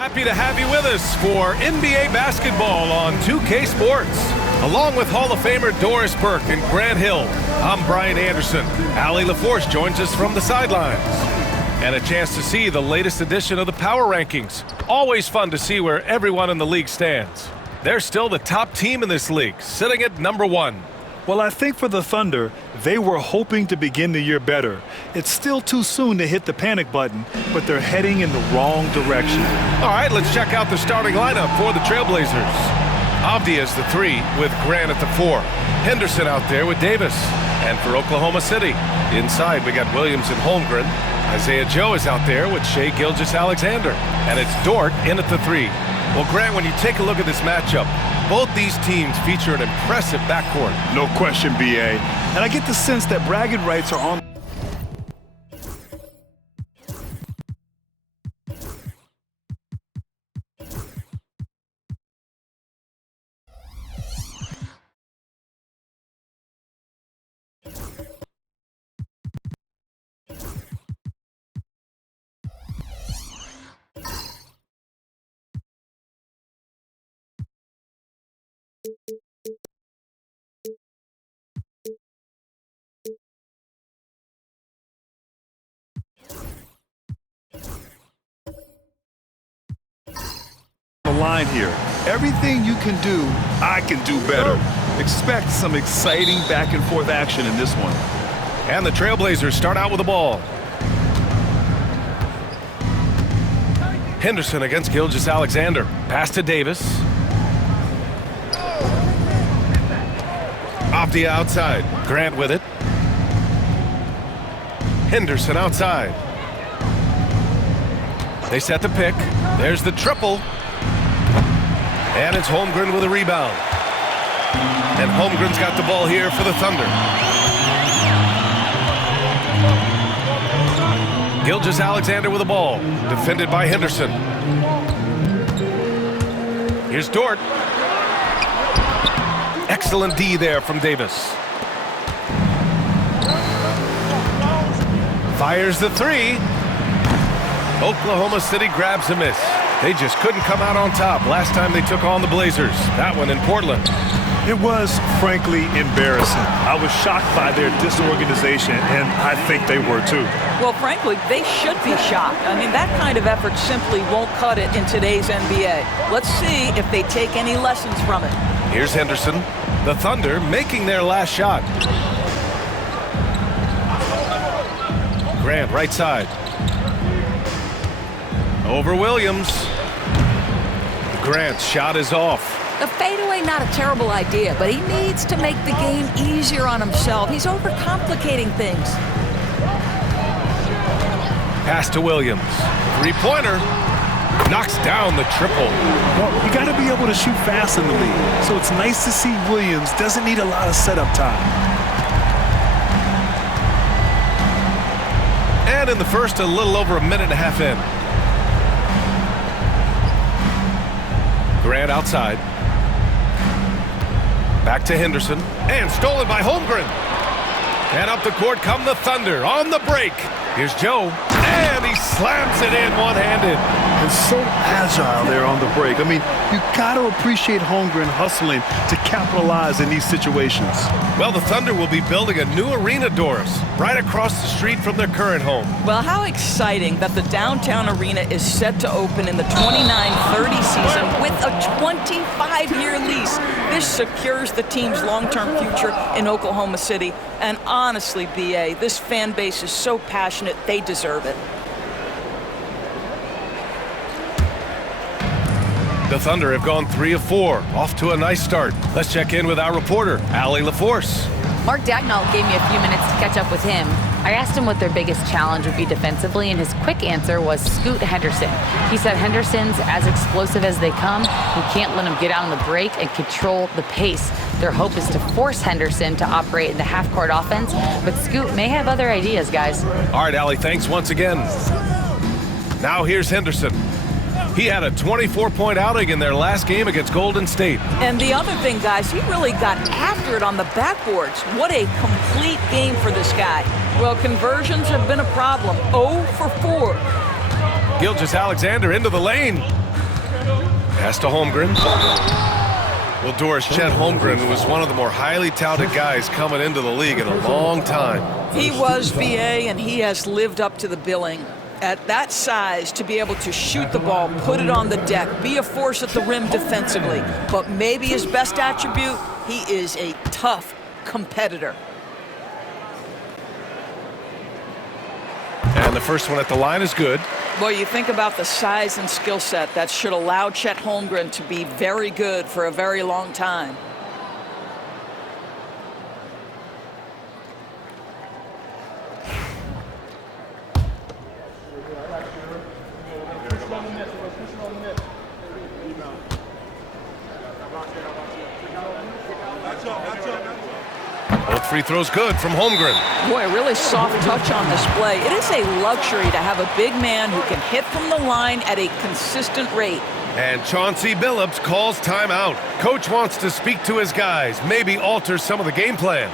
Happy to have you with us for NBA basketball on 2K Sports. Along with Hall of Famer Doris Burke and Grant Hill, I'm Brian Anderson. Allie LaForce joins us from the sidelines. And a chance to see the latest edition of the Power Rankings. Always fun to see where everyone in the league stands. They're still the top team in this league, sitting at number 1. Well, I think for the Thunder, they were hoping to begin the year better. It's still too soon to hit the panic button, but they're heading in the wrong direction. All right, let's check out the starting lineup for the TrailBlazers. Avdia is the 3 with Grant at the 4. Henderson out there with Davis. And for Oklahoma City, inside we got Williams and Holmgren. Isaiah Joe is out there with Shai Gilgeous-Alexander. And it's Dort in at the 3. Well, Grant, when you take a look at this matchup, both these teams feature an impressive backcourt. No question, B.A. And I get the sense that bragging rights are on. The line here. Everything you can do, I can do better. Expect some exciting back and forth action in this one. And the TrailBlazers start out with the ball. Henderson against Gilgeous-Alexander. Pass to Davis. Avdia outside. Grant with it. Henderson outside. They set the pick. There's the triple. And it's Holmgren with a rebound. And Holmgren's got the ball here for the Thunder. Gilgeous-Alexander with the ball. Defended by Henderson. Here's Dort. Excellent D there from Davis. Fires the 3. Oklahoma City grabs a miss. They just couldn't come out on top last time they took on the Blazers. That one in Portland. It was, frankly, embarrassing. I was shocked by their disorganization, and I think they were too. Well, frankly, they should be shocked. I mean, that kind of effort simply won't cut it in today's NBA. Let's see if they take any lessons from it. Here's Henderson. The Thunder making their last shot. Grant, right side. Over Williams. Grant's shot is off. The fadeaway, not a terrible idea, but he needs to make the game easier on himself. He's overcomplicating things. Pass to Williams. Three-pointer. Knocks down the triple. Well, you got to be able to shoot fast in the league. So it's nice to see Williams doesn't need a lot of setup time. And in the first, a little over a minute and a half in. Grant outside. Back to Henderson. And stolen by Holmgren. And up the court come the Thunder on the break. Here's Joe. And he slams it in one-handed. And so agile there on the break. I mean, you got to appreciate Holmgren hustling to capitalize in these situations. Well, the Thunder will be building a new arena, Doris, right across the street from their current home. Well, how exciting that the downtown arena is set to open in the 29-30 season with a 25-year lease. This secures the team's long-term future in Oklahoma City. And honestly, B.A., this fan base is so passionate, they deserve it. The Thunder have gone 3 of 4, off to a nice start. Let's check in with our reporter, Allie LaForce. Mark Dagnall gave me a few minutes to catch up with him. I asked him what their biggest challenge would be defensively, and his quick answer was Scoot Henderson. He said Henderson's as explosive as they come. We can't let him get out on the break and control the pace. Their hope is to force Henderson to operate in the half-court offense, but Scoot may have other ideas, guys. All right, Allie, thanks once again. Now here's Henderson. He had a 24-point outing in their last game against Golden State. And the other thing, guys, he really got after it on the backboards. What a complete game for this guy. Well, conversions have been a problem. 0 for 4. Gilgeous-Alexander into the lane. Pass to Holmgren. Well, Doris, Chet Holmgren was one of the more highly touted guys coming into the league in a long time. He was, VA, and he has lived up to the billing. At that size, to be able to shoot the ball, put it on the deck, be a force at the rim defensively. But maybe his best attribute, he is a tough competitor. And the first one at the line is good. Well, you think about the size and skill set that should allow Chet Holmgren to be very good for a very long time. Both free throws good from Holmgren. Boy, a really soft touch on display. It is a luxury to have a big man who can hit from the line at a consistent rate. And Chauncey Billups calls timeout. Coach wants to speak to his guys, maybe alter some of the game plan.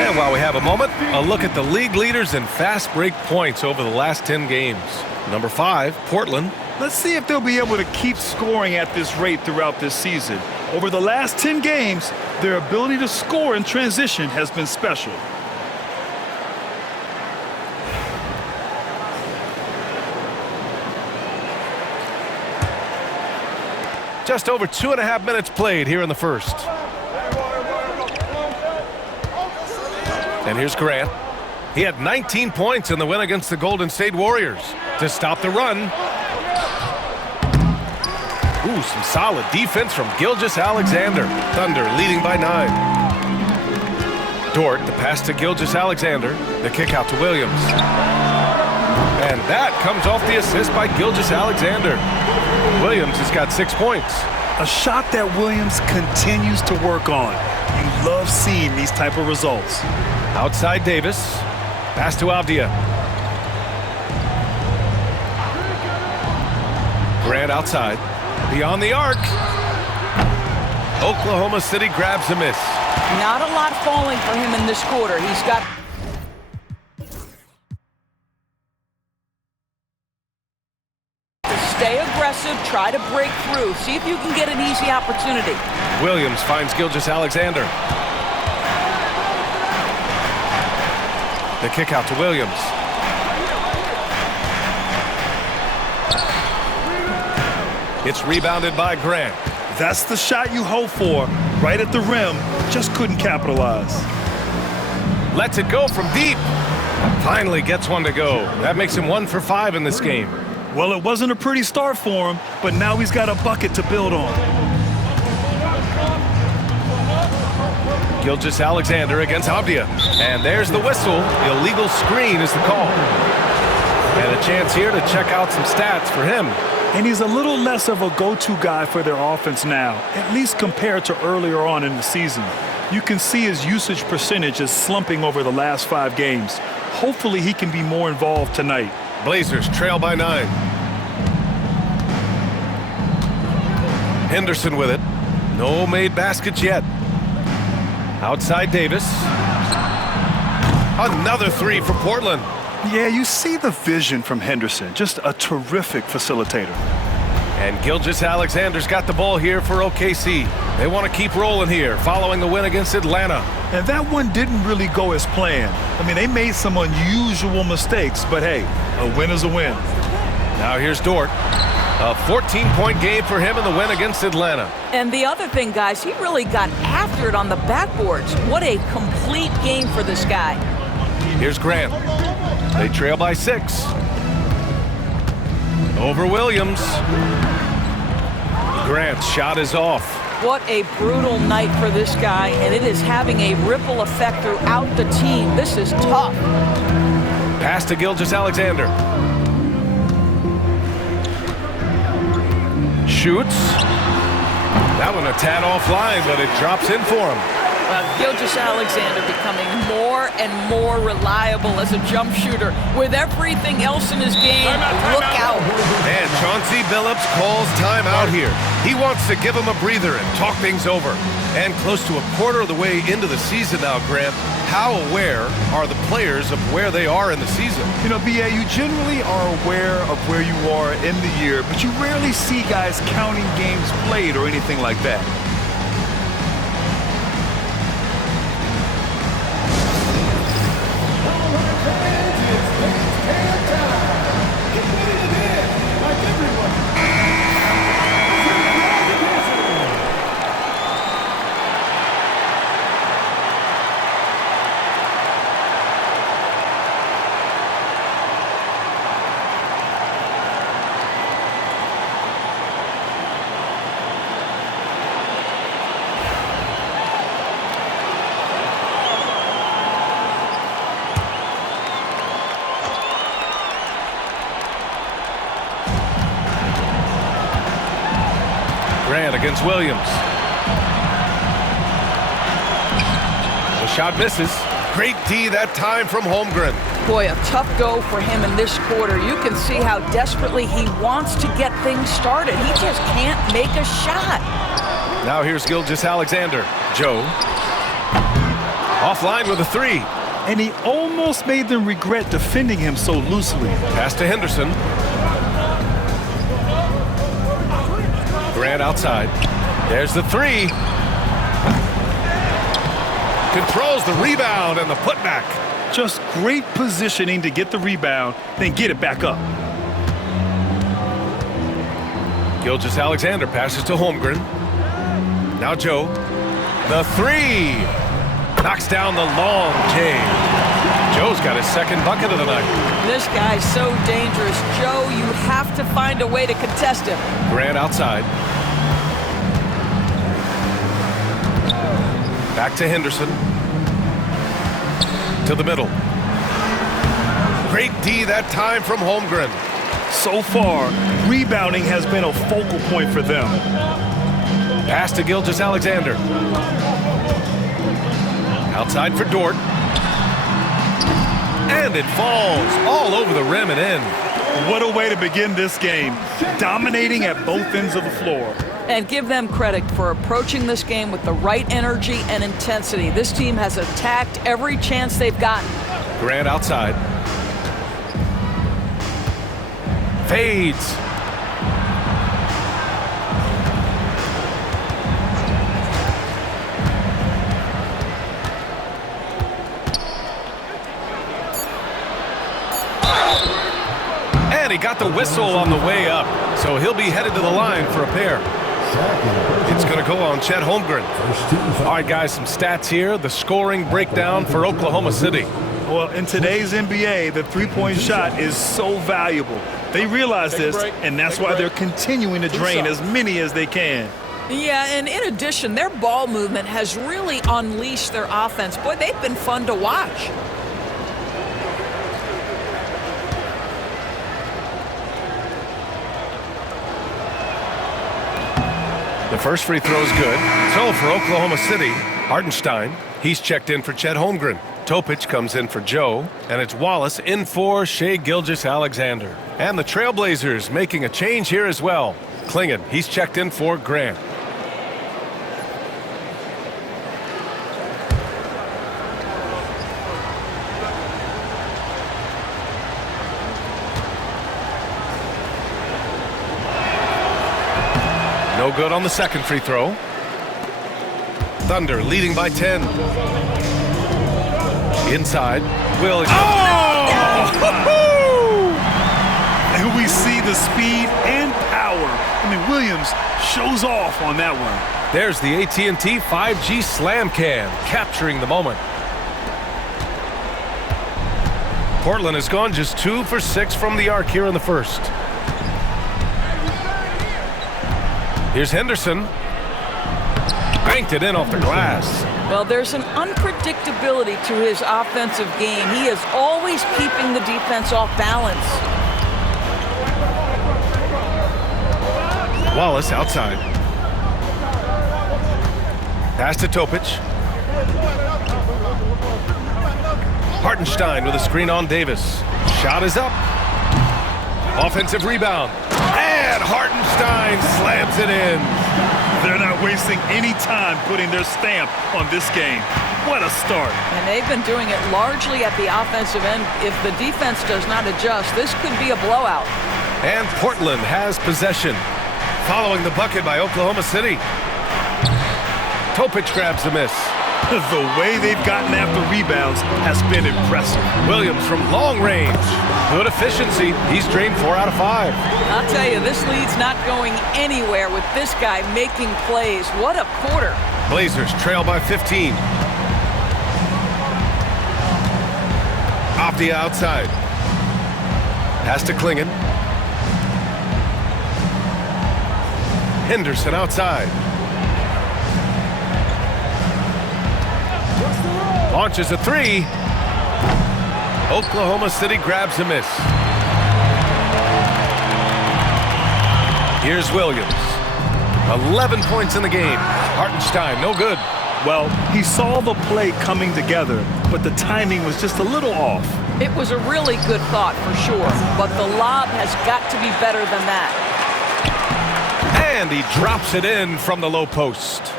And while we have a moment, a look at the league leaders in fast break points over the last 10 games. Number 5, Portland. Let's see if they'll be able to keep scoring at this rate throughout this season. Over the last 10 games, their ability to score in transition has been special. Just over 2.5 minutes played here in the first. And here's Grant. He had 19 points in the win against the Golden State Warriors. To stop the run. Ooh, some solid defense from Gilgeous-Alexander. Thunder leading by 9. Dort, the pass to Gilgeous-Alexander. The kick out to Williams. And that comes off the assist by Gilgeous-Alexander. Williams has got 6 points. A shot that Williams continues to work on. You love seeing these type of results. Outside Davis. Pass to Avdia. Grant outside. Beyond the arc. Oklahoma City grabs a miss. Not a lot falling for him in this quarter. He's got to stay aggressive, try to break through, see if you can get an easy opportunity. Williams finds Gilgeous-Alexander. The kick out to Williams. It's rebounded by Grant. That's the shot you hope for. Right at the rim, just couldn't capitalize. Lets it go from deep. Finally gets one to go. That makes him 1 for 5 in this game. Well, it wasn't a pretty start for him, but now he's got a bucket to build on. Gilgeous-Alexander against Avdia. And there's the whistle. Illegal screen is the call. And a chance here to check out some stats for him. And he's a little less of a go-to guy for their offense now, at least compared to earlier on in the season. You can see his usage percentage is slumping over the last 5 games. Hopefully he can be more involved tonight. Blazers trail by 9. Henderson with it. No made baskets yet. Outside Davis. Another 3 for Portland. Yeah, you see the vision from Henderson. Just a terrific facilitator. And Gilgeous-Alexander's got the ball here for OKC. They want to keep rolling here following the win against Atlanta. And that one didn't really go as planned. I mean, they made some unusual mistakes, but hey, a win is a win. Now here's Dort. A 14-point game for him in the win against Atlanta. And the other thing, guys, he really got after it on the backboards. What a complete game for this guy. Here's Grant. They trail by 6. Over Williams. Grant's shot is off. What a brutal night for this guy, and it is having a ripple effect throughout the team. This is tough. Pass to Gilgeous-Alexander. Shoots. That one a tad offline, but it drops in for him. Gilgeous-Alexander becoming more and more reliable as a jump shooter. With everything else in his game, look out. And Chauncey Billups calls timeout here. He wants to give him a breather and talk things over. And close to a quarter of the way into the season now, Grant, how aware are the players of where they are in the season? You know, B.A., you generally are aware of where you are in the year, but you rarely see guys counting games played or anything like that. Grant against Williams. The shot misses. Great D that time from Holmgren. Boy, a tough go for him in this quarter. You can see how desperately he wants to get things started. He just can't make a shot. Now here's Gilgeous-Alexander. Joe. Offline with a three. And he almost made them regret defending him so loosely. Pass to Henderson. Grant outside. There's the three. Controls the rebound and the putback. Just great positioning to get the rebound, then get it back up. Gilgeous-Alexander passes to Holmgren. Now Joe. The three. Knocks down the long J. Joe's got his second bucket of the night. This guy's so dangerous. Joe, you have to find a way to contest him. Grant outside. Back to Henderson. To the middle. Great D that time from Holmgren. So far, rebounding has been a focal point for them. Pass to Gilgeous-Alexander. Outside for Dort. And it falls all over the rim and in. What a way to begin this game. Dominating at both ends of the floor. And give them credit for approaching this game with the right energy and intensity. This team has attacked every chance they've gotten. Grant outside. Fades. And he got the whistle on the way up, so he'll be headed to the line for a pair. It's going to go on Chet Holmgren. All right, guys, some stats here. The scoring breakdown for Oklahoma City. Well, in today's NBA, the three-point shot is so valuable. They realize this, and that's why they're continuing to drain as many as they can. Yeah, and in addition, their ball movement has really unleashed their offense. Boy, they've been fun to watch. The first free throw is good. So for Oklahoma City, Hartenstein, he's checked in for Chet Holmgren. Topic comes in for Joe, and it's Wallace in for Shai Gilgeous-Alexander. And the TrailBlazers making a change here as well. Klingon, he's checked in for Grant. No good on the second free throw. Thunder leading by 10. Inside. Will. And we see the speed and power. I mean, Williams shows off on that one. There's the AT&T 5G Slam Can, capturing the moment. Portland has gone just 2 for 6 from the arc here in the first. Here's Henderson. Banked it in off the glass. Well, there's an unpredictability to his offensive game. He is always keeping the defense off balance. Wallace outside. Pass to Topic. Hartenstein with a screen on Davis. Shot is up. Offensive rebound. And Hartenstein slams it in. They're not wasting any time putting their stamp on this game. What a start. And they've been doing it largely at the offensive end. If the defense does not adjust, this could be a blowout. And Portland has possession. Following the bucket by Oklahoma City. Topic grabs the miss. The way they've gotten after rebounds has been impressive. Williams from long range. Good efficiency. He's drained 4 out of 5. I'll tell you, this lead's not going anywhere with this guy making plays. What a quarter. Blazers trail by 15. Off the outside. Pass to Klingon. Henderson outside. Launches a 3. Oklahoma City grabs a miss. Here's Williams. 11 points in the game. Hartenstein, no good. Well, he saw the play coming together, but the timing was just a little off. It was a really good thought for sure, but the lob has got to be better than that. And he drops it in from the low post.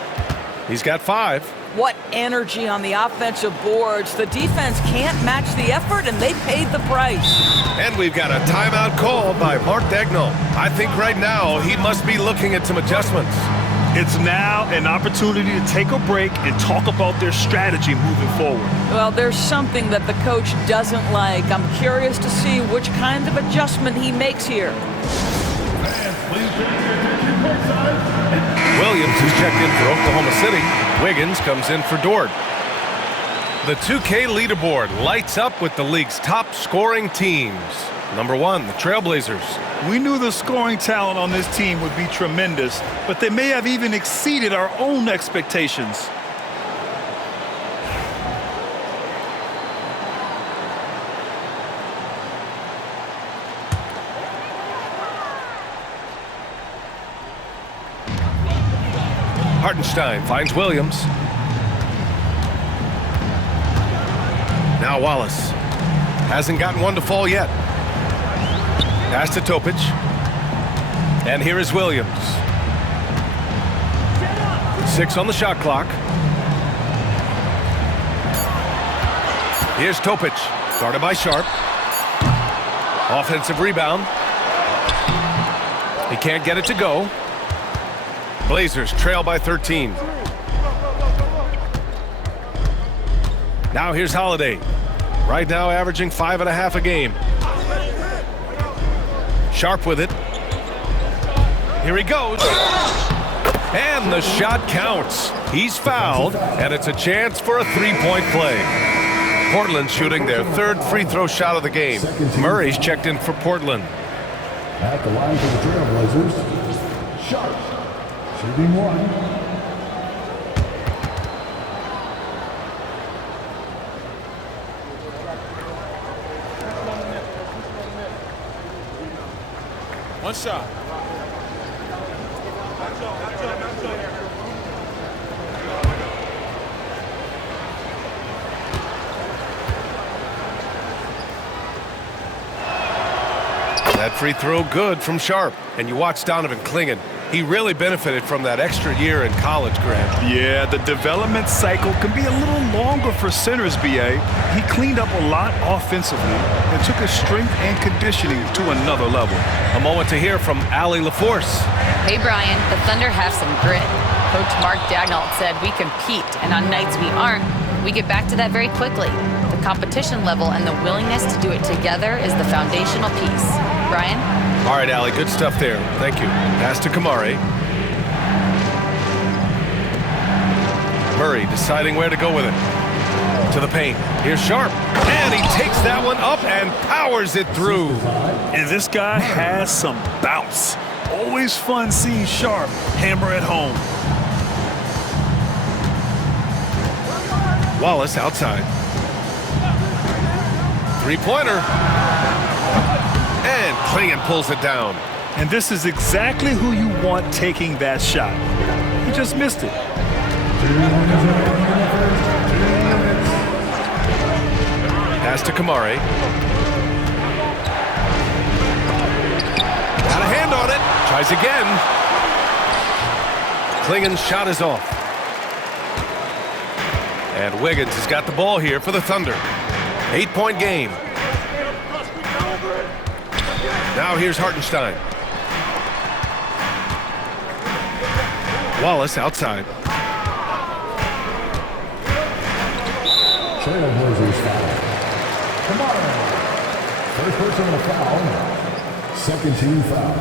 He's got 5. What energy on the offensive boards. The defense can't match the effort, and they paid the price. And we've got a timeout called by Mark Dagnall. I think right now he must be looking at some adjustments. It's now an opportunity to take a break and talk about their strategy moving forward. Well, there's something that the coach doesn't like. I'm curious to see which kind of adjustment he makes here. Williams is checked in for Oklahoma City. Wiggins comes in for Dort. The 2K leaderboard lights up with the league's top scoring teams. Number 1, the TrailBlazers. We knew the scoring talent on this team would be tremendous, but they may have even exceeded our own expectations. Hartenstein finds Williams. Now Wallace. Hasn't gotten one to fall yet. Pass to Topic. And here is Williams. 6 on the shot clock. Here's Topic. Guarded by Sharp. Offensive rebound. He can't get it to go. Blazers trail by 13. Now here's Holiday. Right now averaging 5.5 a game. Sharp with it. Here he goes. And the shot counts. He's fouled, and it's a chance for a 3-point play. Portland shooting their 3rd free throw shot of the game. Murray's checked in for Portland. At the line for the TrailBlazers, Sharp. Shooting 1. One shot. That free throw good from Sharp. And you watch Donovan Klingon. He really benefited from that extra year in college, Grant. Yeah, the development cycle can be a little longer for centers, B.A. He cleaned up a lot offensively and took his strength and conditioning to another level. A moment to hear from Allie LaForce. Hey, Brian, the Thunder have some grit. Coach Mark Dagnall said we compete, and on nights we aren't, we get back to that very quickly. The competition level and the willingness to do it together is the foundational piece. Brian? All right, Allie, good stuff there. Thank you. Pass to Kamari. Murray deciding where to go with it. To the paint. Here's Sharp. And he takes that one up and powers it through. And this guy has some bounce. Always fun seeing Sharp hammer at home. Wallace outside. Three-pointer. And Klingon pulls it down. And this is exactly who you want taking that shot. He just missed it. Pass to Kamari. Got a hand on it. Tries again. Klingen's shot is off. And Wiggins has got the ball here for the Thunder. 8-point game. Now here's Hartenstein. Wallace outside. TrailBlazers foul. Come on. First personal foul. Second team foul.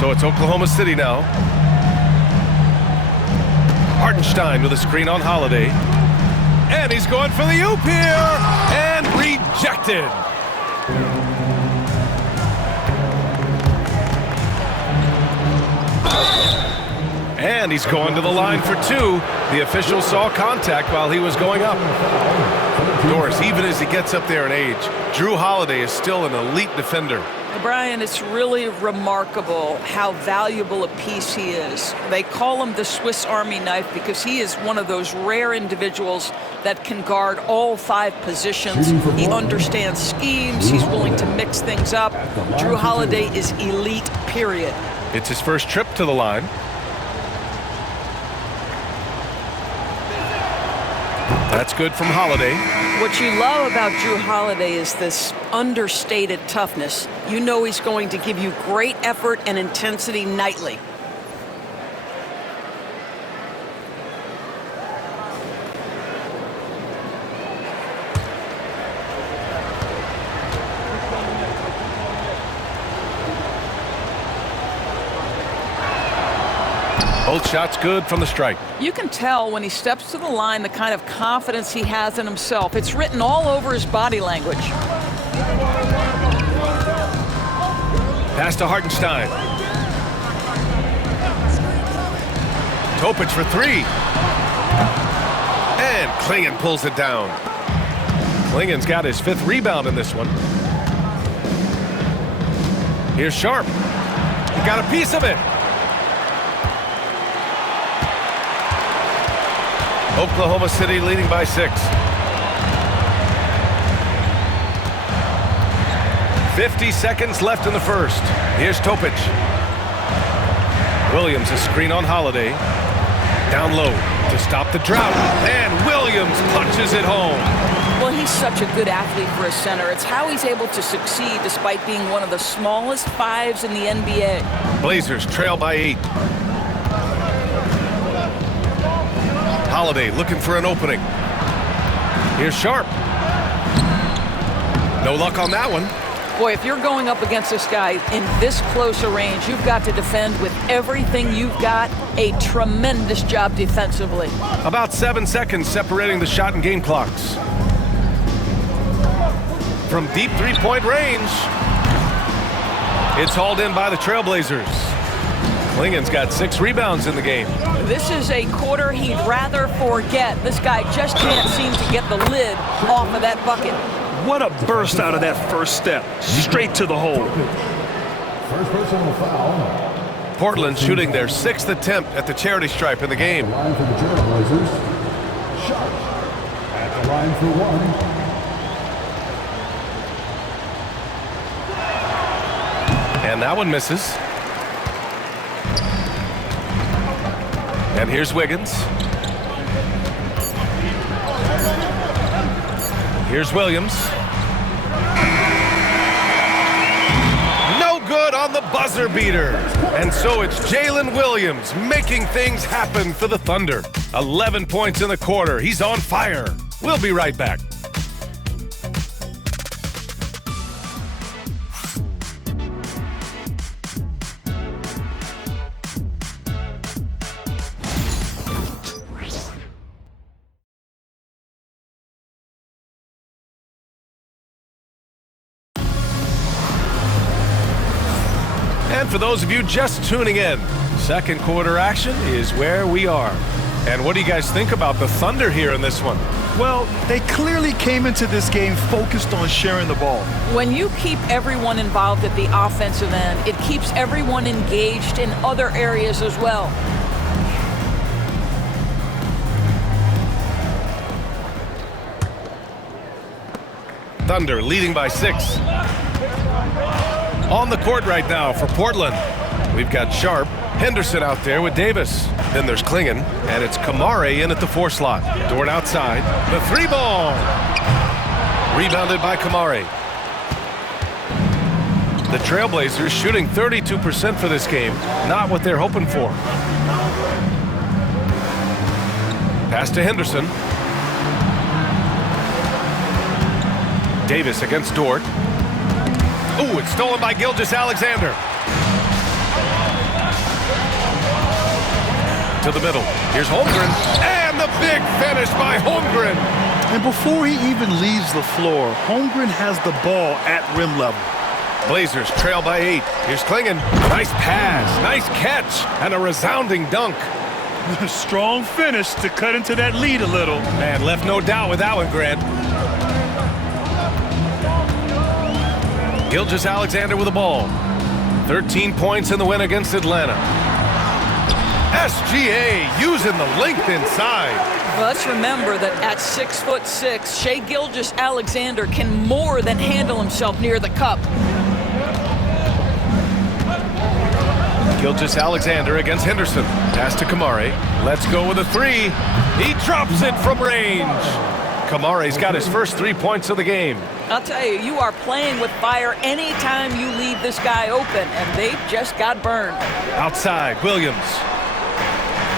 So it's Oklahoma City now. Hartenstein with a screen on Holiday. And he's going for the oop here. And rejected. And he's going to the line for two. The official saw contact while he was going up. Doris, even as he gets up there in age, Drew Holiday is still an elite defender. Brian, it's really remarkable how valuable a piece he is. They call him the Swiss Army knife because he is one of those rare individuals that can guard all 5 positions. He understands schemes. He's willing to mix things up. Drew Holiday is elite, period. It's his first trip to the line. That's good from Holiday. What you love about Drew Holiday is this understated toughness. You know he's going to give you great effort and intensity nightly. Both shots good from the strike. You can tell when he steps to the line the kind of confidence he has in himself. It's written all over his body language. Pass to Hartenstein. Topic for 3. And Klingen pulls it down. Klingen's got his 5th rebound in this one. Here's Sharp. He got a piece of it. Oklahoma City leading by 6. 50 seconds left in the first. Here's Topic. Williams a screen on Holiday. Down low to stop the drought. And Williams punches it home. Well, he's such a good athlete for a center. It's how he's able to succeed despite being one of the smallest 5s in the NBA. Blazers trail by 8. Holiday looking for an opening. Here's Sharp. No luck on that one. Boy, if you're going up against this guy in this close a range, you've got to defend with everything you've got. A tremendous job defensively. About 7 seconds separating the shot and game clocks. From deep 3-point range. It's hauled in by the TrailBlazers. Klingen's got 6 rebounds in the game. This is a quarter he'd rather forget. This guy just can't seem to get the lid off of that bucket. What a burst out of that first step. Straight to the hole. First personal foul. Portland shooting their 6th attempt at the charity stripe in the game. Line for the TrailBlazers. Sharp at the line for 1. And that one misses. And here's Wiggins. Here's Williams. No good on the buzzer beater. And so it's Jalen Williams making things happen for the Thunder. 11 points in the quarter. He's on fire. We'll be right back. And for those of you just tuning in, second quarter action is where we are. And what do you guys think about the Thunder here in this one? Well, they clearly came into this game focused on sharing the ball. When you keep everyone involved at the offensive end, it keeps everyone engaged in other areas as well. Thunder leading by 6. On the court right now for Portland, we've got Sharp, Henderson out there with Davis. Then there's Klingon, and it's Kamare in at the 4 slot. Dort outside. The 3 ball. Rebounded by Kamare. The TrailBlazers shooting 32% for this game. Not what they're hoping for. Pass to Henderson. Davis against Dort. Ooh, it's stolen by Gilgeous-Alexander. To the middle. Here's Holmgren. And the big finish by Holmgren. And before he even leaves the floor, Holmgren has the ball at rim level. Blazers trail by 8. Here's Klingon. Nice pass, nice catch, and a resounding dunk. Strong finish to cut into that lead a little. Man, left no doubt with that one, Grant. Gilgeous-Alexander with the ball. 13 points in the win against Atlanta. SGA using the length inside. Well, let's remember that at 6'6", Shai Gilgeous-Alexander can more than handle himself near the cup. Gilgeous-Alexander against Henderson. Pass to Kamare. Let's go with a 3. He drops it from range. Kamare's got his first 3 points of the game. I'll tell you, you are playing with fire anytime you leave this guy open, and they just got burned. Outside, Williams.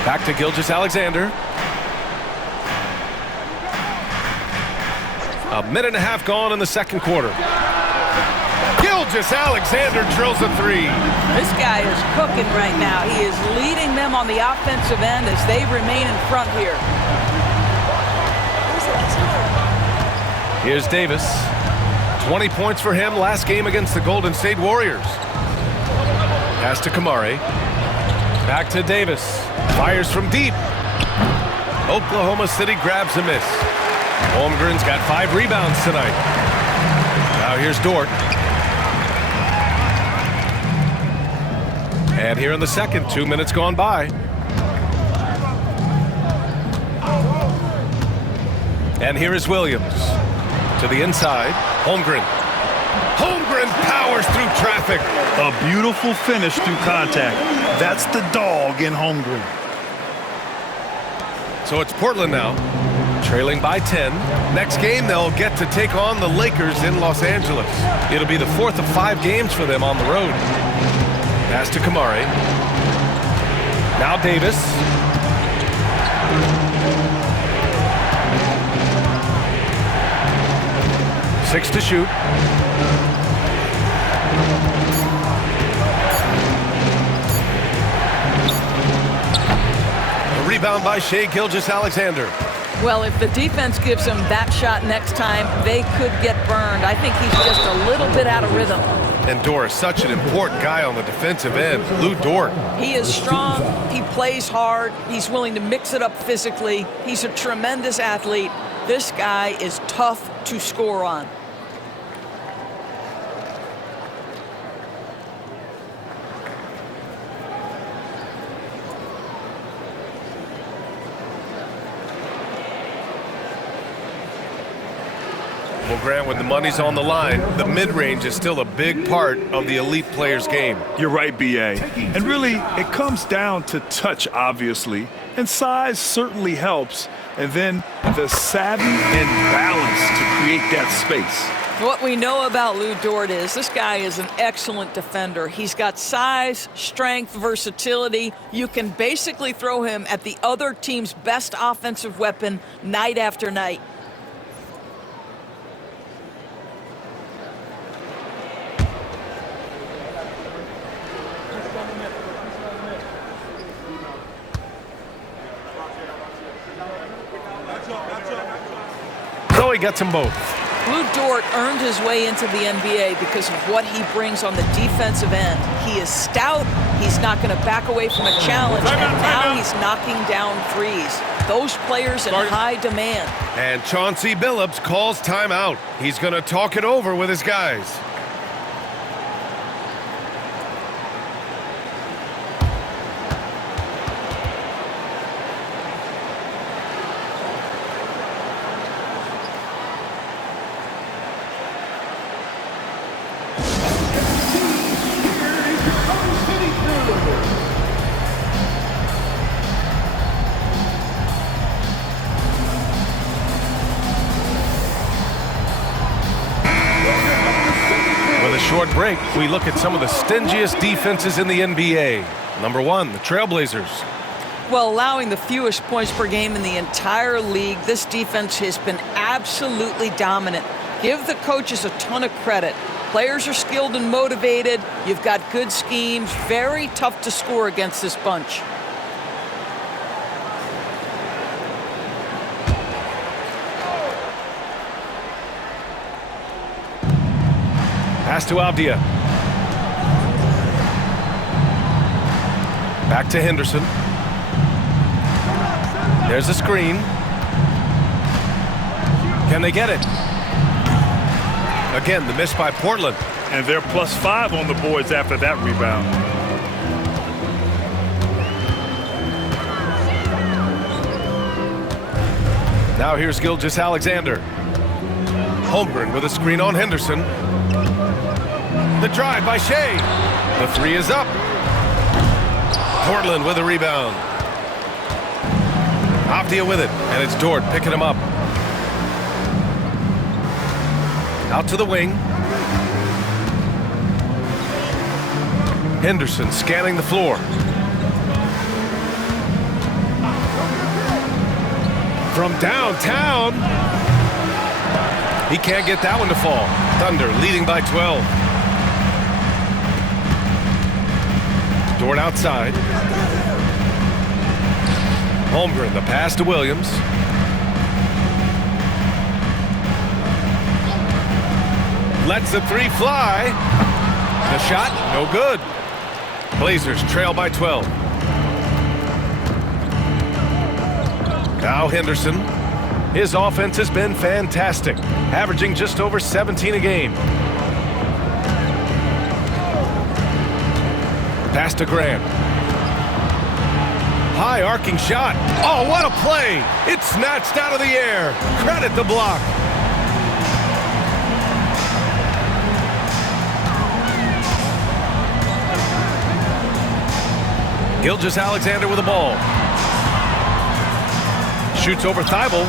Back to Gilgeous-Alexander. A minute and a half gone in the second quarter. Gilgeous-Alexander drills a 3. This guy is cooking right now. He is leading them on the offensive end as they remain in front here. Here's Davis. 20 points for him last game against the Golden State Warriors. Pass to Kamare. Back to Davis. Fires from deep. Oklahoma City grabs a miss. Holmgren's got 5 rebounds tonight. Now here's Dort. And here in the second, 2 minutes gone by. And here is Williams. To the inside, Holmgren. Holmgren powers through traffic. A beautiful finish through contact. That's the dog in Holmgren. So it's Portland now, trailing by 10. Next game, they'll get to take on the Lakers in Los Angeles. It'll be the 4th of 5 games for them on the road. Pass to Kamare. Now Davis. Six to shoot. A rebound by Shai Gilgeous-Alexander. Well, if the defense gives him that shot next time, they could get burned. I think he's just a little bit out of rhythm. And Dort is such an important guy on the defensive end. Lou Dort. He is strong. He plays hard. He's willing to mix it up physically. He's a tremendous athlete. This guy is tough to score on. Well, Grant, when the money's on the line, the mid-range is still a big part of the elite player's game. You're right, B.A. And really, it comes down to touch, obviously. And size certainly helps. And then the savvy and balance to create that space. What we know about Lou Dort is this guy is an excellent defender. He's got size, strength, versatility. You can basically throw him at the other team's best offensive weapon night after night. So he gets them both. Lou Dort earned his way into the NBA because of what he brings on the defensive end. He is stout. He's not going to back away from a challenge. And now he's knocking down threes. Those players in high demand. And Chauncey Billups calls timeout. He's going to talk it over with his guys. short break, we look at some of the stingiest defenses in the NBA. Number 1, the TrailBlazers. Well, allowing the fewest points per game in the entire league, this defense has been absolutely dominant. Give the coaches a ton of credit. Players are skilled and motivated. You've got good schemes. Very tough to score against this bunch. Pass to Avdia. Back to Henderson. There's a screen. Can they get it? Again, the miss by Portland. And they're +5 on the boards after that rebound. Now here's Gilgeous-Alexander. Holmgren with a screen on Henderson. The drive by Shea. The 3 is up. Portland with a rebound. Avdia with it, and it's Dort picking him up. Out to the wing. Henderson scanning the floor. From downtown. He can't get that one to fall. Thunder leading by 12. Dort outside. Holmgren, the pass to Williams. Lets the 3 fly. The shot, no good. Blazers trail by 12. Now Henderson. His offense has been fantastic, averaging just over 17 a game. Pass to Grant. High arcing shot. Oh, what a play! It's snatched out of the air. Credit the block. Gilgeous-Alexander with the ball. Shoots over Thibault.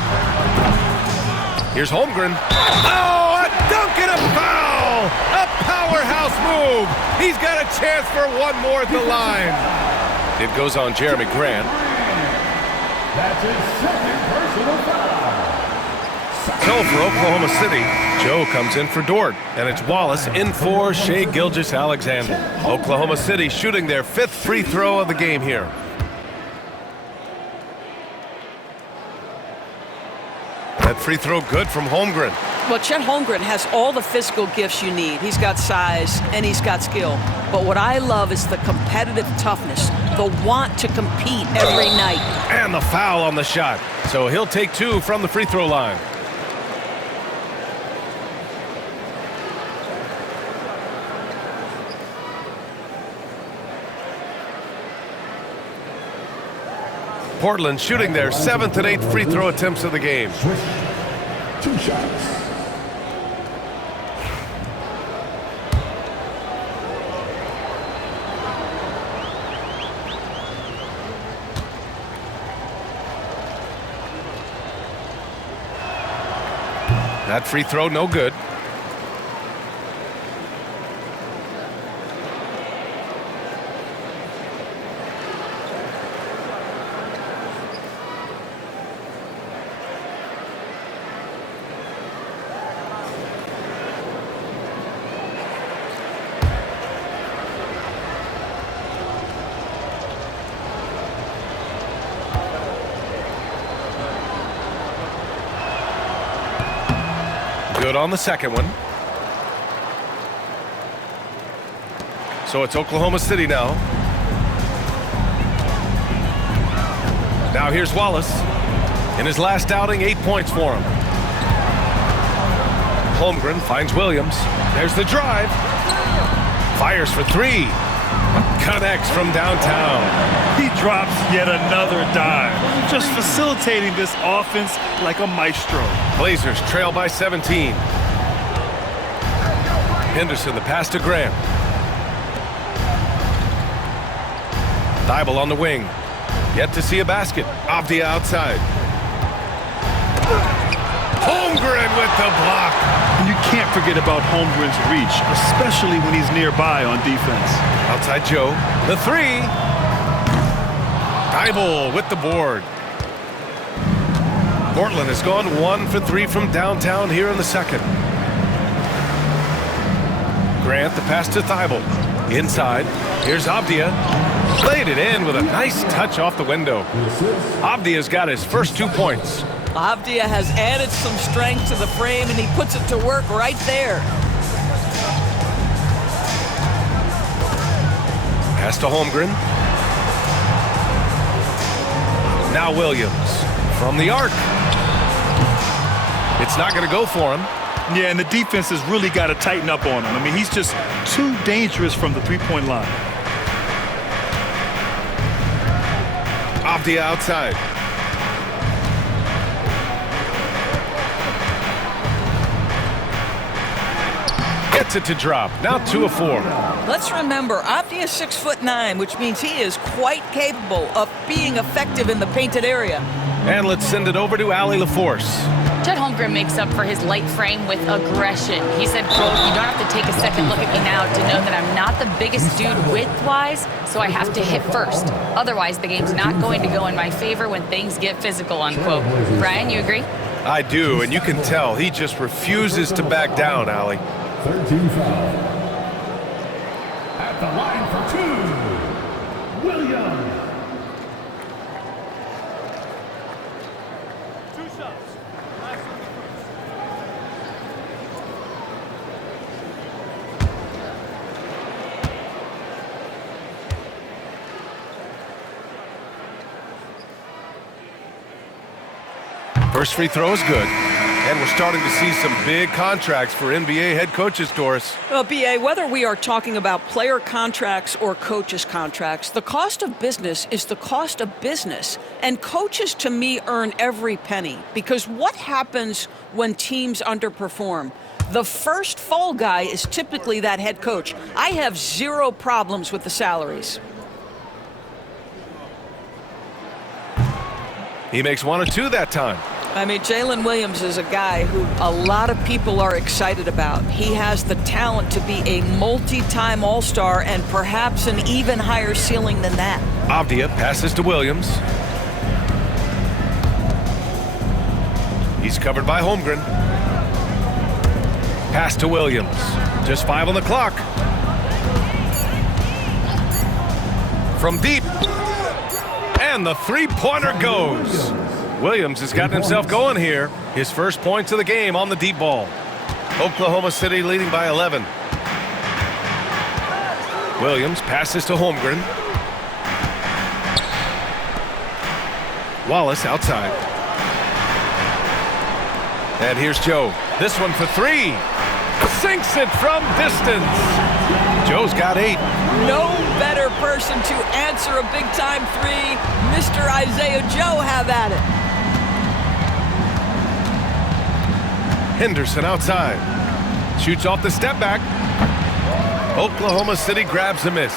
Here's Holmgren. Oh, a dunk and a foul! A powerhouse move. He's got a chance for one more at the line. It goes on Jeremy Grant. That's his second personal foul. So for Oklahoma City, Joe comes in for Dort, and it's Wallace in for Shea Gilgeous-Alexander. Oklahoma City shooting their 5th free throw of the game here. That free throw good from Holmgren. Well, Chet Holmgren has all the physical gifts you need. He's got size and he's got skill. But what I love is the competitive toughness, the want to compete every night. And the foul on the shot. So he'll take 2 from the free throw line. Portland shooting their 7th and 8th free throw attempts of the game. Swish. 2 shots. That free throw no good. Good on the second one. So it's Oklahoma City now. Now here's Wallace. In his last outing, 8 points for him. Holmgren finds Williams. There's the drive. Fires for 3. Connects from downtown. He drops yet another dime, just facilitating this offense like a maestro. Blazers trail by 17. Henderson, the pass to Grant. Thibault on the wing. Yet to see a basket. Avdia outside. Holmgren with the block. And you can't forget about Holmgren's reach, especially when he's nearby on defense. Outside Joe, the three. Thibault with the board. Portland has gone 1 for 3 from downtown here in the second. Grant, the pass to Thibault. Inside, here's Avdia. Played it in with a nice touch off the window. Avdia's got his first 2 points. Avdia has added some strength to the frame, and he puts it to work right there. Pass to Holmgren. Now Williams from the arc. It's not going to go for him. Yeah, and the defense has really got to tighten up on him. I mean, he's just too dangerous from the three-point line. Avdia outside. Gets it to drop. Now 2 of 4. Let's remember, Avdia is 6'9", which means he is quite capable of being effective in the painted area. And let's send it over to Allie LaForce. Chet Holmgren makes up for his light frame with aggression. He said, quote, "You don't have to take a second look at me now to know that I'm not the biggest dude width-wise, so I have to hit first. Otherwise, the game's not going to go in my favor when things get physical," unquote. Brian, you agree? I do, and you can tell he just refuses to back down, Allie. 13 foul. At the line for 2, Williams. First free throw is good. And we're starting to see some big contracts for NBA head coaches, Doris. Well, B.A., whether we are talking about player contracts or coaches' contracts, the cost of business is the cost of business. And coaches, to me, earn every penny. Because what happens when teams underperform? The first fall guy is typically that head coach. I have 0 problems with the salaries. He makes 1 or 2 that time. I mean, Jalen Williams is a guy who a lot of people are excited about. He has the talent to be a multi-time All-Star and perhaps an even higher ceiling than that. Avdia passes to Williams. He's covered by Holmgren. Pass to Williams. Just 5 on the clock. From deep. And the three-pointer goes. Williams has gotten himself going here. His first points of the game on the deep ball. Oklahoma City leading by 11. Williams passes to Holmgren. Wallace outside. And here's Joe. This one for 3. Sinks it from distance. Joe's got 8. No better person to answer a big-time 3. Mr. Isaiah Joe, have at it. Henderson outside. Shoots off the step back. Oklahoma City grabs a miss.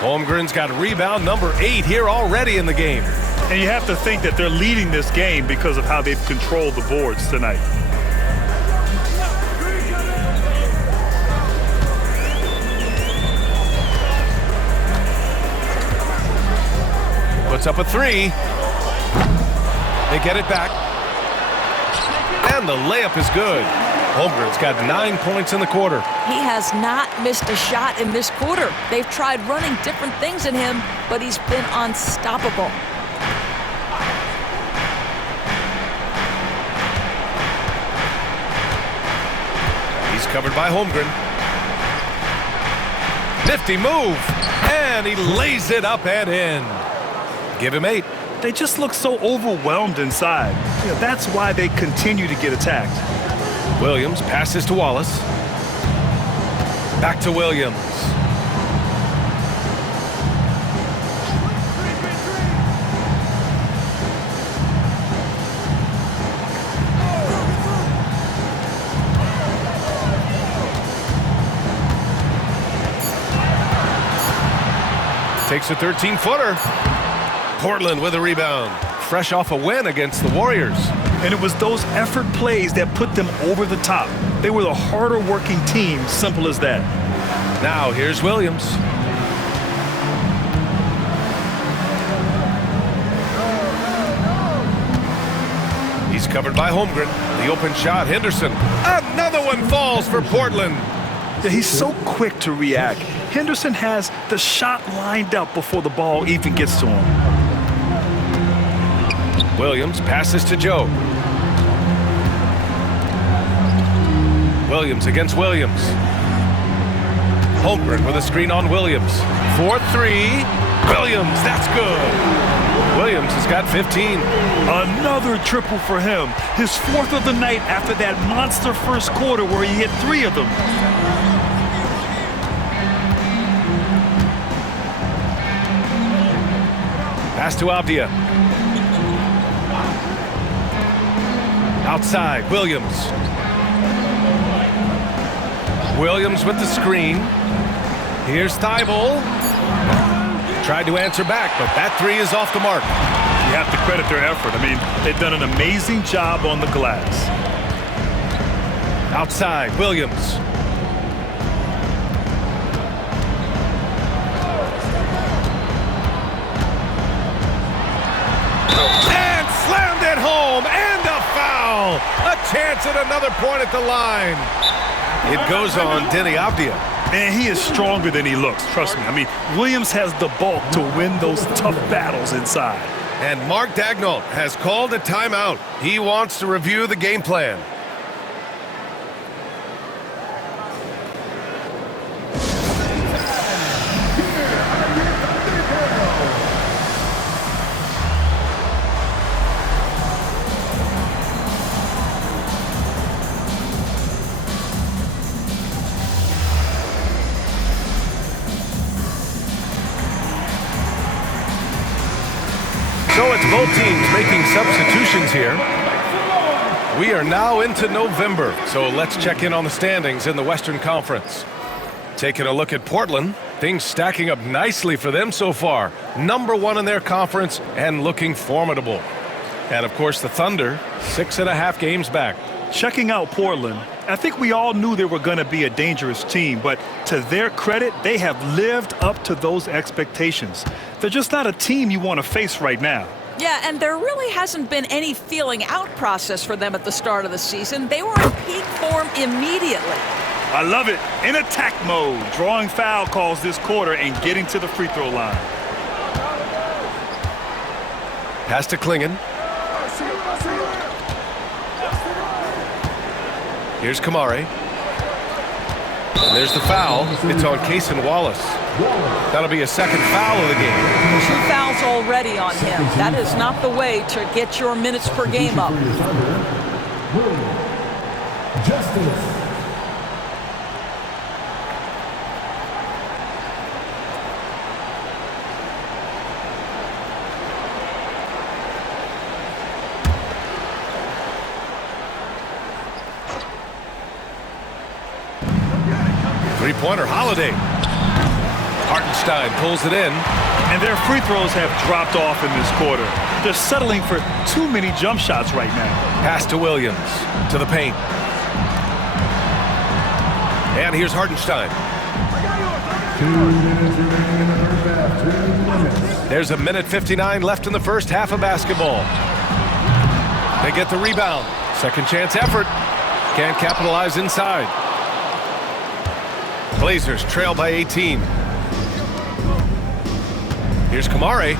Holmgren's got rebound number 8 here already in the game. And you have to think that they're leading this game because of how they've controlled the boards tonight. Puts up a 3. They get it back. And the layup is good. Holmgren's got 9 points in the quarter. He has not missed a shot in this quarter. They've tried running different things in him, but he's been unstoppable. He's covered by Holmgren. Nifty move. And he lays it up and in. Give him 8. They just look so overwhelmed inside. Yeah, that's why they continue to get attacked. Williams passes to Wallace. Back to Williams. Takes a 13-footer. Portland with a rebound. Fresh off a win against the Warriors. And it was those effort plays that put them over the top. They were the harder working team, simple as that. Now here's Williams. He's covered by Holmgren. The open shot, Henderson. Another one falls for Portland. Yeah, he's so quick to react. Henderson has the shot lined up before the ball even gets to him. Williams passes to Joe. Williams against Williams. Holmgren with a screen on Williams. 4-3. Williams, that's good. Williams has got 15. Another triple for him. His 4th of the night after that monster first quarter where he hit 3 of them. Pass to Avdia. Outside, Williams. Williams with the screen. Here's Thibault. Tried to answer back, but that 3 is off the mark. You have to credit their effort. I mean, they've done an amazing job on the glass. Outside, Williams. And slammed it home, and a foul. A chance at another point at the line. It goes on Denny Avdia. Man, he is stronger than he looks, trust me. I mean, Williams has the bulk to win those tough battles inside. And Mark Daignault has called a timeout. He wants to review the game plan. So it's both teams making substitutions here. We are now into November, so let's check in on the standings in the Western Conference. Taking a look at Portland, things stacking up nicely for them so far. #1 in their conference and looking formidable. And of course the Thunder, 6.5 games back. Checking out Portland, I think we all knew they were going to be a dangerous team, but to their credit, they have lived up to those expectations. They're just not a team you want to face right now. Yeah, and there really hasn't been any feeling out process for them at the start of the season. They were in peak form immediately. I love it. In attack mode, drawing foul calls this quarter and getting to the free throw line. Pass to Klingen. Here's Kamare. And there's the foul. It's on Cason Wallace. That'll be a second foul of the game. 2 fouls already on him. That is not the way to get your minutes per game up. Justice. Three-pointer, Holiday. Hartenstein pulls it in. And their free throws have dropped off in this quarter. They're settling for too many jump shots right now. Pass to Williams, to the paint. And here's Hartenstein. 2 minutes remaining in the first half. 2 minutes. There's a minute 59 left in the first half of basketball. They get the rebound. Second chance effort. Can't capitalize inside. Blazers trail by 18. Here's Kamare.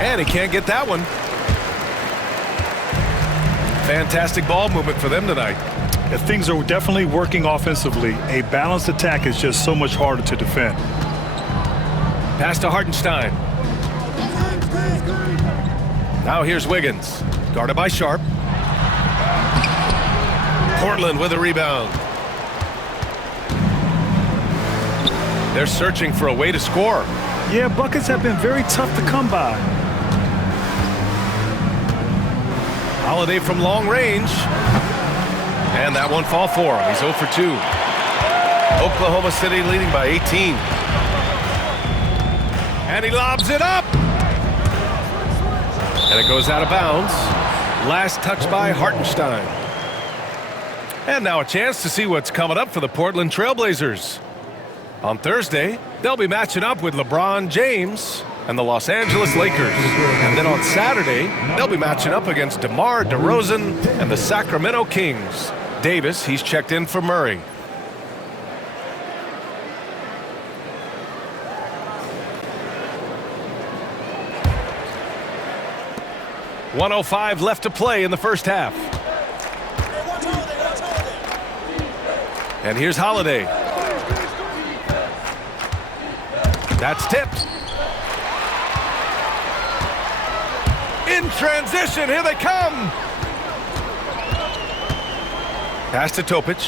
And he can't get that one. Fantastic ball movement for them tonight. If things are definitely working offensively, a balanced attack is just so much harder to defend. Pass to Hartenstein. Now here's Wiggins. Guarded by Sharp. Portland with a rebound. They're searching for a way to score. Yeah, buckets have been very tough to come by. Holiday from long range. And that one fall for him. He's 0 for 2. Oklahoma City leading by 18. And he lobs it up. And it goes out of bounds. Last touch by Hartenstein. And now a chance to see what's coming up for the Portland TrailBlazers. On Thursday, they'll be matching up with LeBron James and the Los Angeles Lakers. And then on Saturday, they'll be matching up against DeMar DeRozan and the Sacramento Kings. Davis, he's checked in for Murray. .105 left to play in the first half. And here's Holiday. That's tipped. In transition, here they come. Pass to Topic.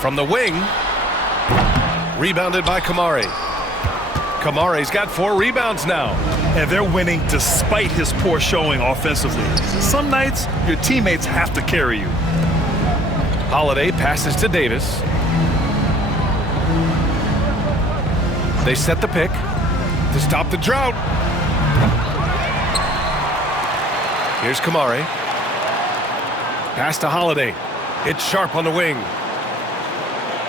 From the wing. Rebounded by Kamari. Kamari's got 4 rebounds now. And they're winning despite his poor showing offensively. Some nights, your teammates have to carry you. Holiday passes to Davis. They set the pick to stop the drought. Here's Kamari. Pass to Holiday. It's sharp on the wing.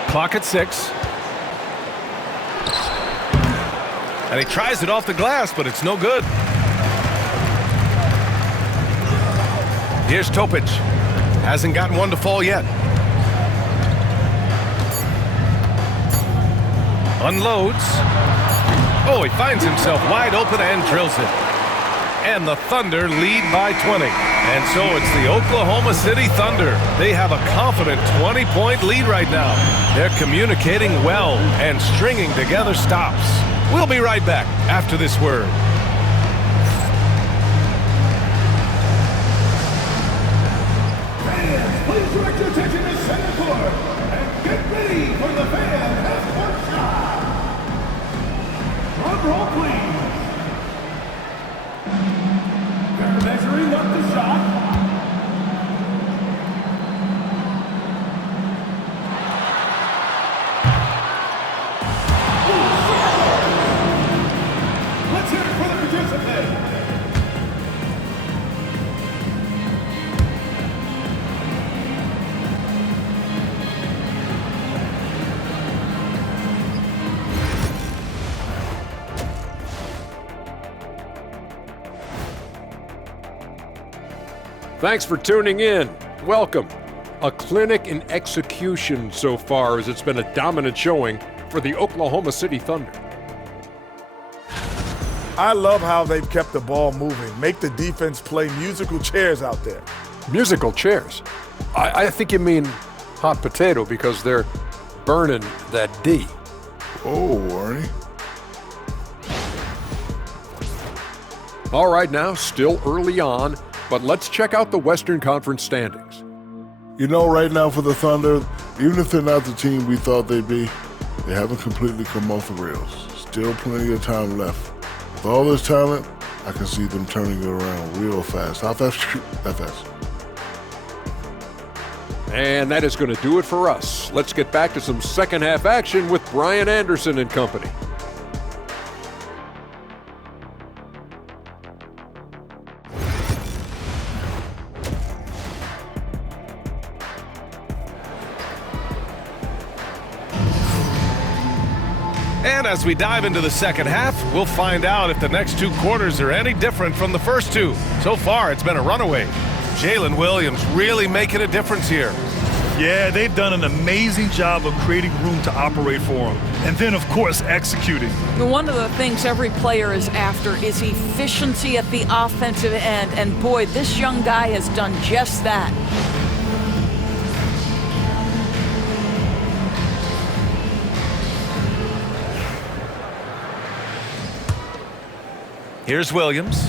Clock at 6. And he tries it off the glass, but it's no good. Here's Topic. Hasn't gotten one to fall yet. Unloads. Oh, he finds himself wide open and drills it. And the Thunder lead by 20. And so it's the Oklahoma City Thunder. They have a confident 20-point lead right now. They're communicating well and stringing together stops. We'll be right back after this word. Fans, please direct your attention to center court and get ready for the fan half-court shot. Drum roll, please. They're measuring up the shot. Let's hear it for the participant. Thanks for tuning in. Welcome. A clinic in execution so far, as it's been a dominant showing for the Oklahoma City Thunder. I love how they've kept the ball moving. Make the defense play musical chairs out there. Musical chairs. I think you mean hot potato, because they're burning that D. Oh, Warren. All right, now, still early on, but let's check out the Western Conference standings. You know, right now for the Thunder, even if they're not the team we thought they'd be, they haven't completely come off the rails. Still plenty of time left. With all this talent, I can see them turning it around real fast. How fast? That fast. And that is going to do it for us. Let's get back to some second half action with Brian Anderson and company. And as we dive into the second half, we'll find out if the next 2 quarters are any different from the first 2. So far, it's been a runaway. Jalen Williams really making a difference here. Yeah, they've done an amazing job of creating room to operate for him. And then, of course, executing. One of the things every player is after is efficiency at the offensive end. And boy, this young guy has done just that. Here's Williams.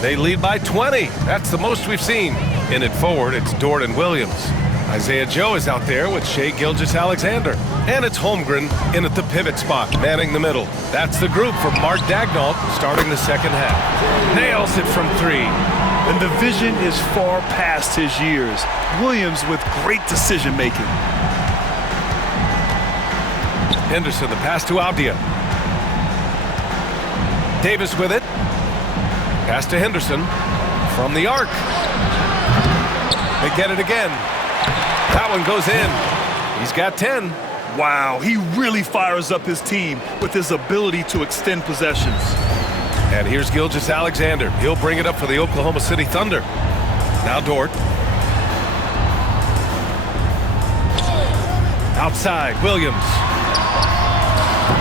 They lead by 20. That's the most we've seen. In it forward, it's Dort and Williams. Isaiah Joe is out there with Shai Gilgeous-Alexander. And it's Holmgren in at the pivot spot, manning the middle. That's the group for Mark Daigneault starting the second half. Nails it from 3. And the vision is far past his years. Williams with great decision-making. Henderson, the pass to Avdia. Davis with it. Pass to Henderson from the arc. They get it again. That one goes in. He's got 10. Wow, he really fires up his team with his ability to extend possessions. And here's Gilgeous-Alexander. He'll bring it up for the Oklahoma City Thunder. Now Dort. Outside, Williams.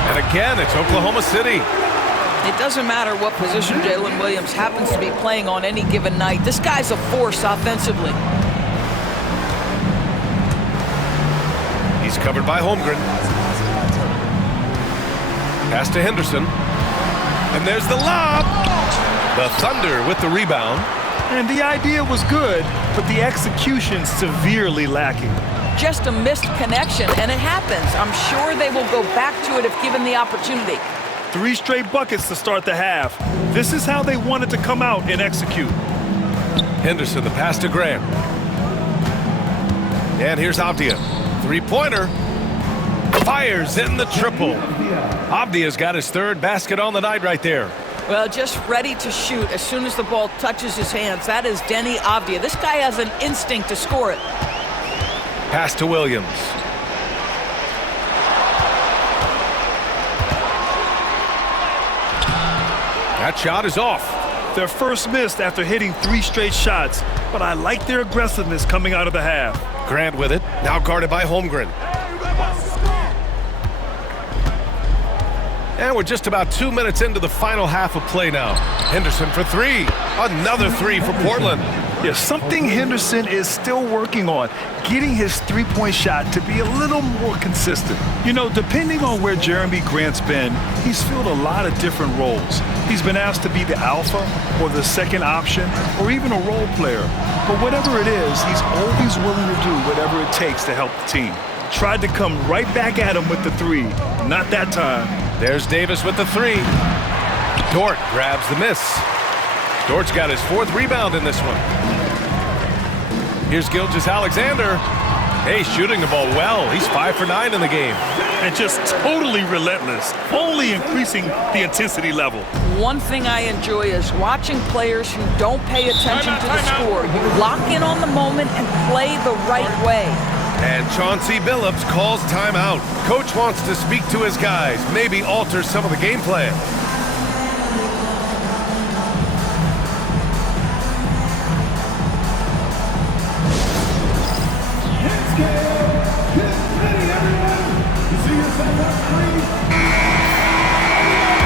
And again, it's Oklahoma City. It doesn't matter what position Jalen Williams happens to be playing on any given night. This guy's a force offensively. He's covered by Holmgren. Pass to Henderson. And there's the lob. The Thunder with the rebound. And the idea was good, but the execution severely lacking. Just a missed connection, and it happens. I'm sure they will go back to it if given the opportunity. 3 straight buckets to start the half. This is how they wanted to come out and execute. Henderson, the pass to Grant. And here's Avdia. Three-pointer. Fires in the triple. Avdia's got his 3rd basket on the night right there. Well, just ready to shoot as soon as the ball touches his hands. That is Denny Avdia. This guy has an instinct to score it. Pass to Williams. That shot is off. Their first missed after hitting 3 straight shots, but I like their aggressiveness coming out of the half. Grant with it, now guarded by Holmgren. And we're just about 2 minutes into the final half of play now. Henderson for 3. Another 3 for Portland. Yeah, something Henderson is still working on, getting his 3-point shot to be a little more consistent. You know, depending on where Jeremy Grant's been, he's filled a lot of different roles. He's been asked to be the alpha or the second option or even a role player. But whatever it is, he's always willing to do whatever it takes to help the team. Tried to come right back at him with the 3. Not that time. There's Davis with the 3. Dort grabs the miss. Dort's got his 4th rebound in this one. Here's Gilgeous-Alexander. Hey, shooting the ball well. He's 5 for 9 in the game. And just totally relentless, only increasing the intensity level. One thing I enjoy is watching players who don't pay attention to the score. You lock in on the moment and play the right way. And Chauncey Billups calls timeout. Coach wants to speak to his guys, maybe alter some of the game plan.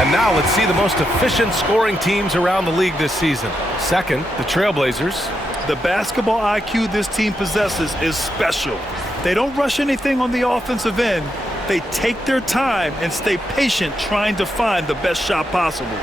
And now let's see the most efficient scoring teams around the league this season. Second, the TrailBlazers. The basketball IQ this team possesses is special. They don't rush anything on the offensive end. They take their time and stay patient trying to find the best shot possible.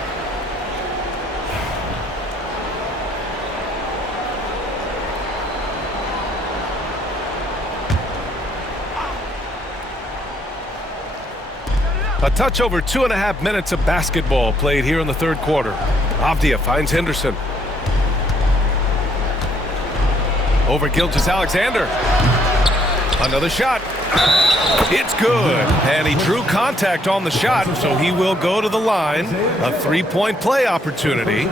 A touch over 2.5 minutes of basketball played here in the 3rd quarter. Avdia finds Henderson. Over Gilgeous-Alexander. Another shot. It's good. And he drew contact on the shot, so he will go to the line. A 3-point play opportunity.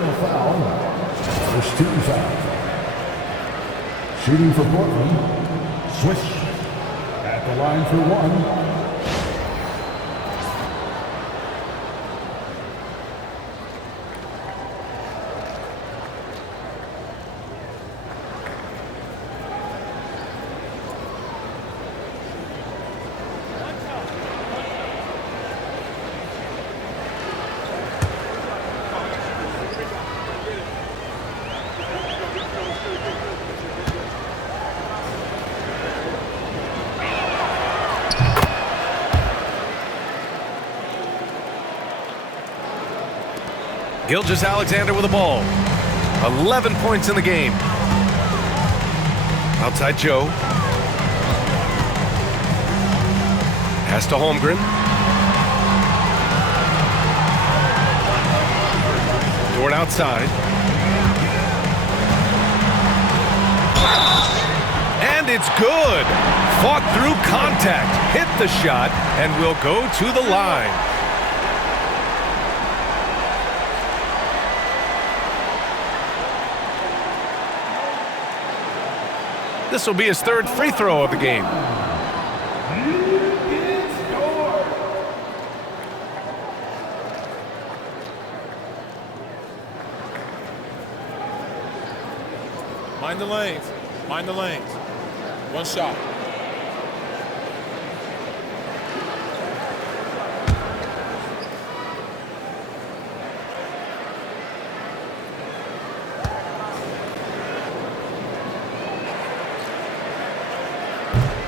First team foul. Shooting for Portland. Swish. At the line for 1. Gilgeous-Alexander with the ball. 11 points in the game. Outside Joe. Pass to Holmgren. Dort outside. And it's good. fought through contact, hit the shot, and will go to the line. This will be his third free throw of the game. Mind the lanes. Mind the lanes. One shot.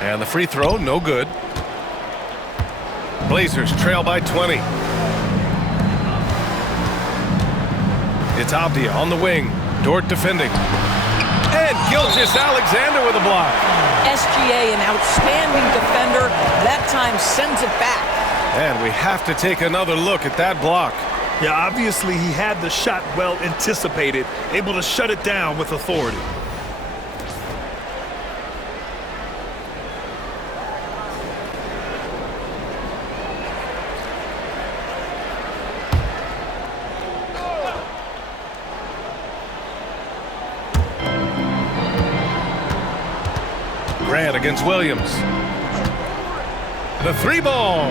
And the free throw, no good. Blazers trail by 20. It's Avdia on the wing. Dort defending. And Gilgeous-Alexander with a block. SGA, an outstanding defender, that time sends it back. And we have to take another look at that block. Yeah, obviously he had the shot well anticipated, able to shut it down with authority. Grant against Williams. The three ball.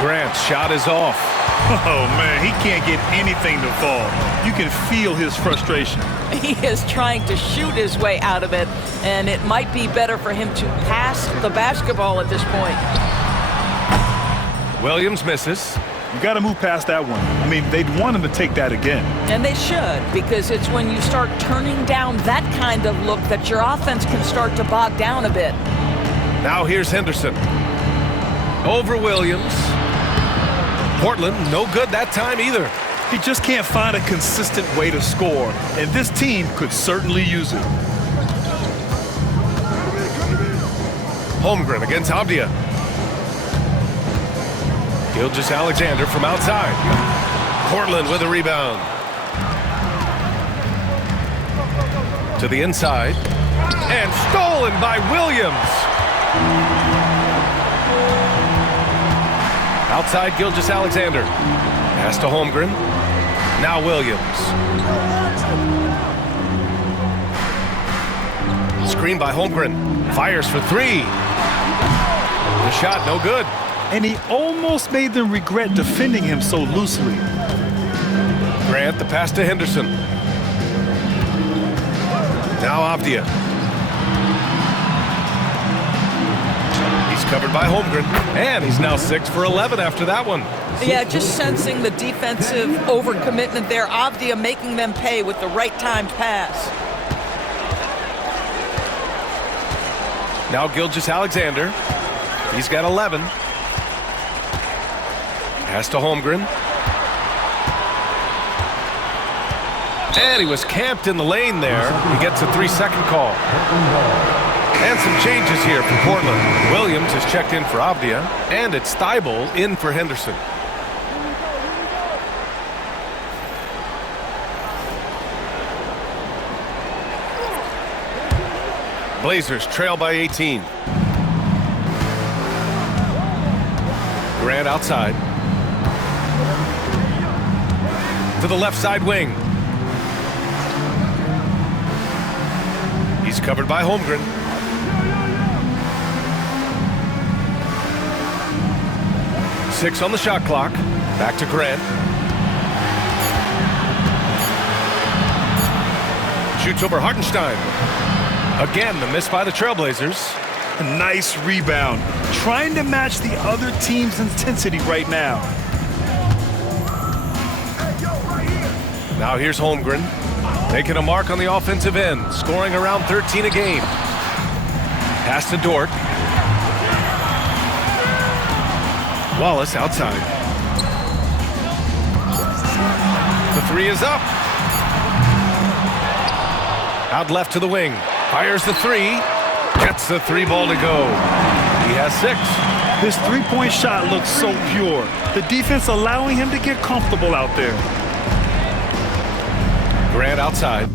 Grant's shot is off. Oh, man, he can't get anything to fall. You can feel his frustration. He is trying to shoot his way out of it, and it might be better for him to pass the basketball at this point. Williams misses. You got to move past that one. I mean, they'd want him to take that again. And they should, because it's when you start turning down that kind of look that your offense can start to bog down a bit. Now here's Henderson. Over Williams. Portland, no good that time either. He just can't find a consistent way to score, and this team could certainly use it. Holmgren against Avdia. Gilgeous-Alexander from outside. Portland with a rebound. To the inside. And stolen by Williams. Outside Gilgeous-Alexander. Pass to Holmgren. Now Williams. Screen by Holmgren. Fires for three. The shot no good. And he almost made them regret defending him so loosely. Grant, the pass to Henderson. Now Avdia. He's covered by Holmgren. And he's now 6 for 11 after that one. Yeah, just sensing the defensive overcommitment there. Avdia making them pay with the right timed pass. Now Gilgeous-Alexander. He's got 11. Pass to Holmgren. And he was camped in the lane there. He gets a 3-second call. And some changes here for Portland. Williams is checked in for Avdia. And it's Thibault in for Henderson. Blazers trail by 18. Grant outside. To the left side wing. He's covered by Holmgren. Six on the shot clock. Back to Grant. Shoots over Hartenstein. Again, the miss by the TrailBlazers. A nice rebound. Trying to match the other team's intensity right now. Now here's Holmgren, making a mark on the offensive end, scoring around 13 a game. Pass to Dort. Wallace outside. The three is up. Out left to the wing. Fires the three. Gets the three ball to go. He has 6. His three-point shot looks so pure. The defense allowing him to get comfortable out there. Grant outside.